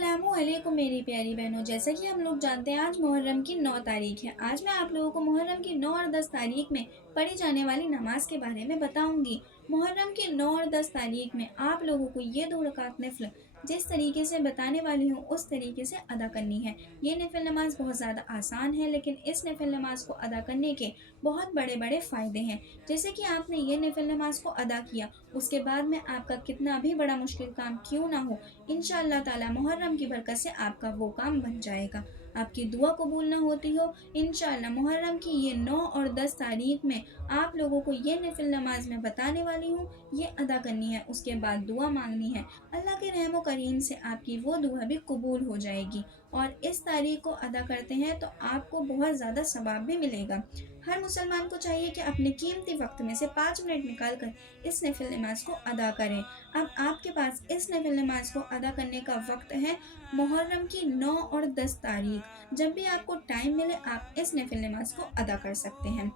अस्सलामुअलैकुम मेरी प्यारी बहनों। जैसा कि हम लोग जानते हैं आज मुहर्रम की 9 तारीख है। आज मैं आप लोगों को मुहर्रम की 9 और 10 तारीख में पढ़ी जाने वाली नमाज के बारे में बताऊंगी। मुहर्रम की 9 और 10 तारीख में आप लोगों को ये 2 रकात नफिल जिस तरीके से बताने वाली हूँ उस तरीके से अदा करनी है। ये नफिल नमाज बहुत ज़्यादा आसान है, लेकिन इस नफिल नमाज को अदा करने के बहुत बड़े बड़े फ़ायदे हैं। जैसे कि आपने ये नफिल नमाज को अदा किया, उसके बाद में आपका कितना भी बड़ा मुश्किल काम क्यों ना हो, इंशाअल्लाह ताला मुहर्रम की बरकत से आपका वो काम बन जाएगा। आपकी दुआ कबूल ना होती हो, इंशाअल्लाह मुहर्रम की ये 9 और 10 तारीख में आप लोगों को ये नफिल नमाज में बताने वाली हूँ, ये अदा करनी है। उसके बाद दुआ मांगनी है। अल्लाह के रहमो करीम से आपकी वो दुआ भी कबूल हो जाएगी। और इस तारीख को अदा करते हैं तो आपको बहुत ज़्यादा सवाब भी मिलेगा। हर मुसलमान को चाहिए कि अपने कीमती वक्त में से 5 मिनट निकाल कर इस नफिल नमाज को अदा करें। अब आपके पास इस नफिल नमाज को अदा करने का वक्त है मुहर्रम की 9 और 10 तारीख। जब भी आपको टाइम मिले आप इस नफिल नमाज को अदा कर सकते हैं।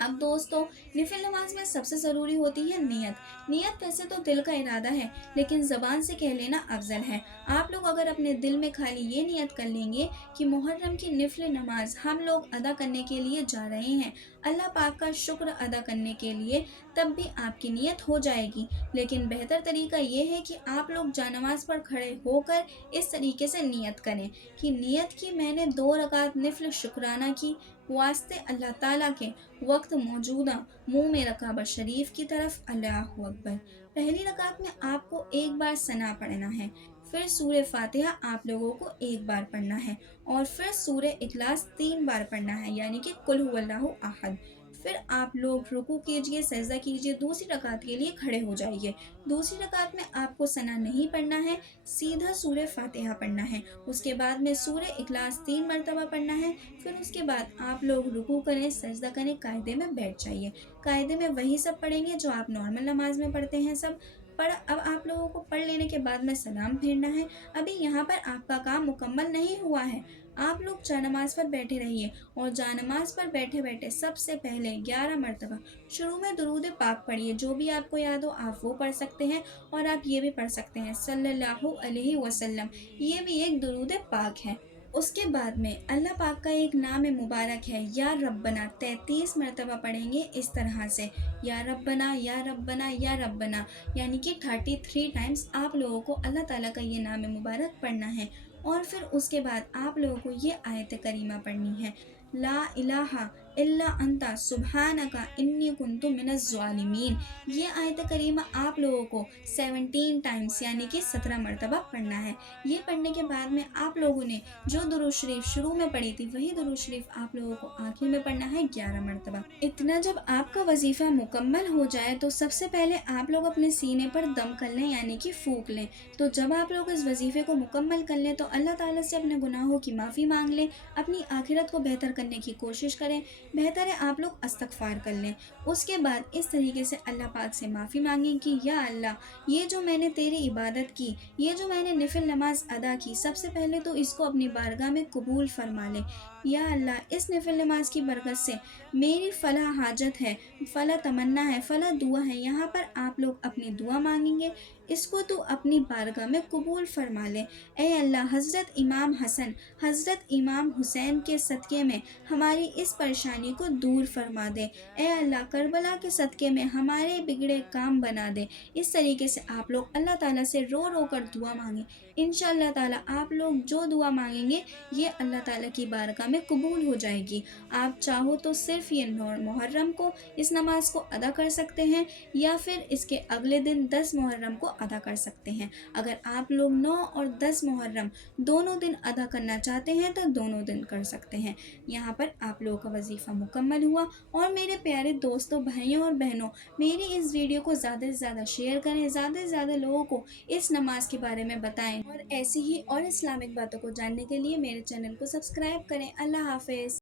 अब दोस्तों, नफिल नमाज में सबसे ज़रूरी होती है नियत। नियत वैसे तो दिल का इरादा है, लेकिन ज़बान से कह लेना अफजल है। आप लोग अगर अपने दिल में खाली ये नियत कर लेंगे कि मुहर्रम की नफिल नमाज हम लोग अदा करने के लिए जा रहे हैं, अल्लाह पाक का शुक्र अदा करने के लिए, तब भी आपकी नियत हो जाएगी। लेकिन बेहतर तरीका ये है कि आप लोग जानमाज पर खड़े होकर इस तरीके से नियत करें कि नियत की मैंने 2 रकात नफिल शुक्राना की, वास्ते अल्लाह ताला के वक्त मौजूदा मुंह में रकाबत शरीफ की तरफ। अल्लाहु अकबर। पहली रकात में आपको एक बार सना पढ़ना है, फिर सूर्य फातिहा आप लोगों को एक बार पढ़ना है, और फिर सूर्य इखलास 3 बार पढ़ना है, यानी कि कुल हुवल्लाहु अहद। फिर आप लोग रुकू कीजिए, सजदा कीजिए, दूसरी रकात के लिए खड़े हो जाइए। दूसरी रकात में आपको सना नहीं पढ़ना है, सीधा सूर्य फातिहा पढ़ना है। उसके बाद में सूर्य इखलास 3 मरतबा पढ़ना है। फिर उसके बाद आप लोग रुकू करें, सजदा करें, कायदे में बैठ जाइए। कायदे में वही सब पढ़ेंगे जो आप नॉर्मल नमाज में पढ़ते हैं सब। पर अब आप लोगों को पढ़ लेने के बाद में सलाम फेरना है। अभी यहाँ पर आपका काम मुकम्मल नहीं हुआ है। आप लोग जानमाज पर बैठे रहिए, और जानमाज पर बैठे बैठे सबसे पहले 11 मरतबा शुरू में दुरूद पाक पढ़िए। जो भी आपको याद हो आप वो पढ़ सकते हैं, और आप ये भी पढ़ सकते हैं सल्लल्लाहु अलैहि वसल्लम। ये भी एक दुरूद पाक है। उसके बाद में अल्लाह पाक का एक नाम मुबारक है या रब्बना, 33 मरतबा पढ़ेंगे इस तरह से, या रब्बना या रब्बना या रब्बना, यानी कि 33 टाइम्स आप लोगों को अल्लाह ताला का ये नाम मुबारक पढ़ना है। और फिर उसके बाद आप लोगों को ये आयत करीमा पढ़नी है, ला इलाहा इल्ला अंता सुब्हानका इन्नी कुन्तु मिनज़ ज़ालिमीन। ये आयत करीमा आप लोगों को 17 टाइम्स, यानी कि 17 मरतबा पढ़ना है। ये पढ़ने के बाद में आप लोगों ने जो दुरूद शरीफ शुरू में पढ़ी थी, वही दुरूद शरीफ आप लोगों को आखिर में पढ़ना है 11 मरतबा। इतना जब आपका वजीफ़ा मुकम्मल हो जाए तो सबसे पहले आप लोग अपने सीने पर दम कर लें, यानी कि फूंक लें। तो जब आप लोग इस वजीफ़े को मुकम्मल कर लें तो अल्लाह ताला से अपने गुनाहों की माफ़ी मांग लें, अपनी आखिरत को बेहतर करने की कोशिश करें। बेहतर है आप लोग इस्तग़फ़ार कर लें। उसके बाद इस तरीके से अल्लाह पाक से माफ़ी मांगें कि या अल्लाह, ये जो मैंने तेरी इबादत की, ये जो मैंने नफिल नमाज अदा की, सबसे पहले तो इसको अपनी बारगाह में कबूल फरमा ले। या अल्लाह, इस नफिल नमाज की बरकत से मेरी फ़ला हाजत है, फ़ला तमन्ना है, फ़ला दुआ है, यहाँ पर आप लोग अपनी दुआ मांगेंगे, इसको तो अपनी बारगाह में कबूल फरमा ले। ए अल्लाह, हज़रत इमाम हसन, हज़रत इमाम हुसैन के सदक़े में हमारी इस परेशानी को दूर फरमा दे। ए अल्लाह, करबला के सदक़े में हमारे बिगड़े काम बना दे। इस तरीके से आप लोग अल्लाह ताला से रो रो कर दुआ मांगें। इंशाअल्लाह ताला आप लोग जो दुआ मांगेंगे ये अल्लाह ताला की बारगाह में कबूल हो जाएगी। आप चाहो तो सिर्फ़ ये मुहर्रम को इस नमाज को अदा कर सकते हैं, या फिर इसके अगले दिन 10 मुहर्रम को अदा कर सकते हैं। अगर आप लोग 9 और 10 मुहर्रम दोनों दिन अदा करना चाहते हैं तो दोनों दिन कर सकते हैं। यहाँ पर आप लोगों का वजीफ़ा मुकम्मल हुआ। और मेरे प्यारे दोस्तों, भाइयों और बहनों, मेरी इस वीडियो को ज़्यादा से ज़्यादा शेयर करें, ज़्यादा से ज़्यादा लोगों को इस नमाज के बारे में बताएं, और ऐसी ही और इस्लामिक बातों को जानने के लिए मेरे चैनल को सब्सक्राइब करें। अल्लाह हाफ़िज़।